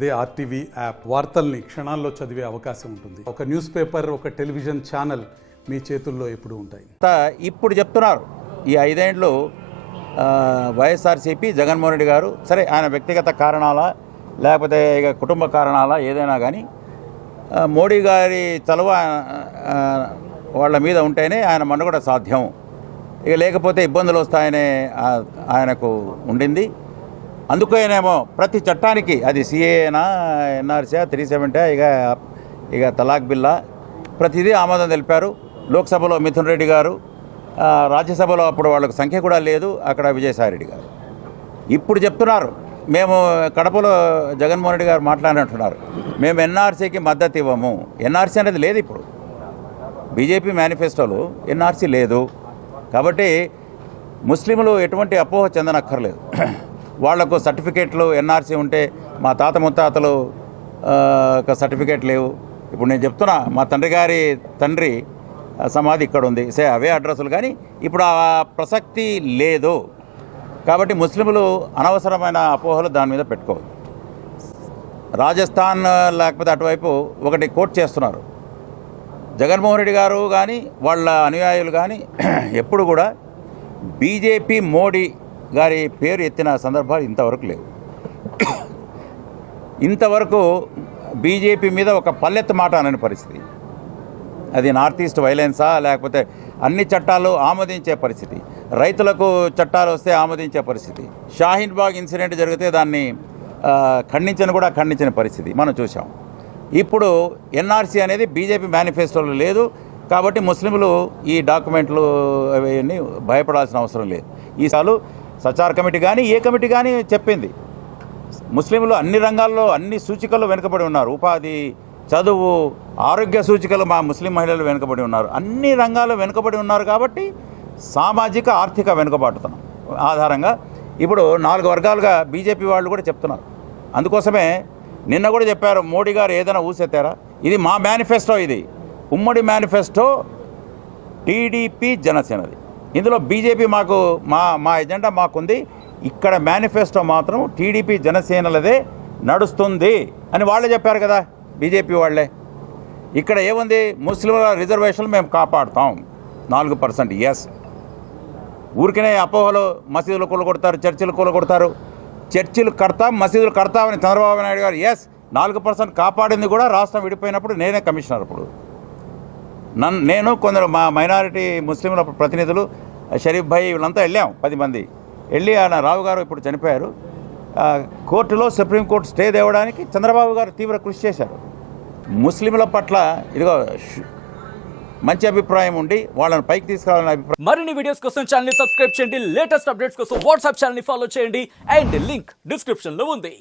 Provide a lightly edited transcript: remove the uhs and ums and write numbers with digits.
అదే RTV app వార్తల్ని క్షణాల్లో చదివే అవకాశం ఉంటుంది. ఒక న్యూస్ పేపర్, ఒక టెలివిజన్ ఛానల్ మీ చేతుల్లో ఎప్పుడూ ఉంటాయి. ఇప్పుడు చెప్తున్నారు ఈ 5 ఏళ్ళు వైఎస్ఆర్సీపీ జగన్మోహన్ రెడ్డి గారు, సరే ఆయన వ్యక్తిగత కారణాలా లేకపోతే ఇక కుటుంబ కారణాలా ఏదైనా కానీ మోడీ గారి చలువ వాళ్ళ మీద ఉంటేనే ఆయన మనుగడ సాధ్యం, ఇక లేకపోతే ఇబ్బందులు వస్తాయనే ఆయనకు ఉండింది. అందుకేనేమో ప్రతి చట్టానికి, అది సిఏనా, ఎన్ఆర్సీ, 370, ఇక తలాక్ బిల్లా, ప్రతిదీ ఆమోదం తెలిపారు. లోక్సభలో మిథున్ రెడ్డి గారు, రాజ్యసభలో అప్పుడు వాళ్ళకు సంఖ్య కూడా లేదు, అక్కడ విజయసాయిరెడ్డి గారు. ఇప్పుడు చెప్తున్నారు మేము కడపలో జగన్మోహన్ రెడ్డి గారు మాట్లాడినట్టున్నారు, మేము ఎన్ఆర్సీకి మద్దతు ఇవ్వము. ఎన్ఆర్సీ అనేది లేదు, ఇప్పుడు బీజేపీ మేనిఫెస్టోలో ఎన్ఆర్సీ లేదు. కాబట్టి ముస్లింలు ఎటువంటి అపోహ చెందనక్కర్లేదు. వాళ్లకు సర్టిఫికేట్లు ఎన్ఆర్సీ ఉంటే, మా తాత ముత్తాతలు సర్టిఫికేట్ లేవు. ఇప్పుడు నేను చెప్తున్నా, మా తండ్రి గారి తండ్రి సమాధి ఇక్కడ ఉంది, అవే అడ్రస్సులు, కానీ ఇప్పుడు ఆ ప్రసక్తి లేదు. కాబట్టి ముస్లింలు అనవసరమైన అపోహలు దాని మీద పెట్టుకోవద్దు. రాజస్థాన్ లేకపోతే అటువైపు ఒకటి కోట్ చేస్తున్నారు. జగన్మోహన్ రెడ్డి గారు కానీ వాళ్ళ అనుయాయులు కానీ ఎప్పుడు కూడా బీజేపీ మోడీ గారి పేరు ఎత్తిన సందర్భాలు ఇంతవరకు లేవు. ఇంతవరకు బీజేపీ మీద ఒక పల్లెత్తు మాట అనని పరిస్థితి. అది నార్త్ ఈస్ట్ వైలెన్సా లేకపోతే అన్ని చట్టాలు ఆమోదించే పరిస్థితి, రైతులకు చట్టాలు వస్తే ఆమోదించే పరిస్థితి, షాహీన్ బాగ్ ఇన్సిడెంట్ జరిగితే దాన్ని ఖండించిన పరిస్థితి మనం చూసాం. ఇప్పుడు ఎన్ఆర్సీ అనేది బీజేపీ మేనిఫెస్టోలో లేదు. కాబట్టి ముస్లింలు ఈ డాక్యుమెంట్లు అవన్నీ భయపడాల్సిన అవసరం లేదు. ఈసారి సచార్ కమిటీ కానీ ఏ కమిటీ కానీ చెప్పింది, ముస్లింలు అన్ని రంగాల్లో అన్ని సూచికల్లో వెనుకబడి ఉన్నారు. ఉపాధి, చదువు, ఆరోగ్య సూచికలు మా ముస్లిం మహిళలు వెనుకబడి ఉన్నారు. అన్ని రంగాల్లో వెనుకబడి ఉన్నారు. కాబట్టి సామాజిక ఆర్థిక వెనుకబాటుతనం ఆధారంగా ఇప్పుడు 4 వర్గాలుగా బీజేపీ వాళ్ళు కూడా చెప్తున్నారు. అందుకోసమే నిన్న కూడా చెప్పారు, మోడీ గారు ఏదైనా ఊసెత్తారా, ఇది మా మేనిఫెస్టో, ఇది ఉమ్మడి మేనిఫెస్టో టీడీపీ జనసేనది. ఇందులో బీజేపీ మాకు మా ఎజెండా మాకుంది, ఇక్కడ మేనిఫెస్టో మాత్రం టీడీపీ జనసేనలదే నడుస్తుంది అని వాళ్ళే చెప్పారు కదా, బీజేపీ వాళ్ళే. ఇక్కడ ఏముంది, ముస్లింల రిజర్వేషన్లు మేము కాపాడుతాం 4%. ఎస్, ఊరికనే అపోహలు, మసీదులు కూలగొడతారు, చర్చిలు కూలగొడతారు, చర్చిలు కడతాం, మసీదులు కడతామని చంద్రబాబు నాయుడు గారు. ఎస్, 4% కాపాడింది కూడా రాష్ట్రం విడిపోయినప్పుడు నేనే కమిషనర్. అప్పుడు నేను కొందరు మా మైనారిటీ ముస్లింల ప్రతినిధులు, షరీఫ్ భాయ్, వీళ్ళంతా వెళ్ళాం, 10 మంది వెళ్ళి. ఆయన రావు గారు ఇప్పుడు చనిపోయారు, కోర్టులో సుప్రీంకోర్టు స్టే తేవడానికి చంద్రబాబు గారు తీవ్ర కృషి చేశారు. ముస్లింల పట్ల ఇదిగో మంచి అభిప్రాయం ఉండి వాళ్ళని పైకి తీసుకురావాలనే అభిప్రాయం. మరిన్ని వీడియోస్ కోసం ఛానల్ ని సబ్స్క్రైబ్ చేయండి, లేటెస్ట్ అప్డేట్స్ కోసం వాట్సాప్ ఛానల్ ని ఫాలో చేయండి, అండ్ లింక్ డిస్క్రిప్షన్ లో ఉంది.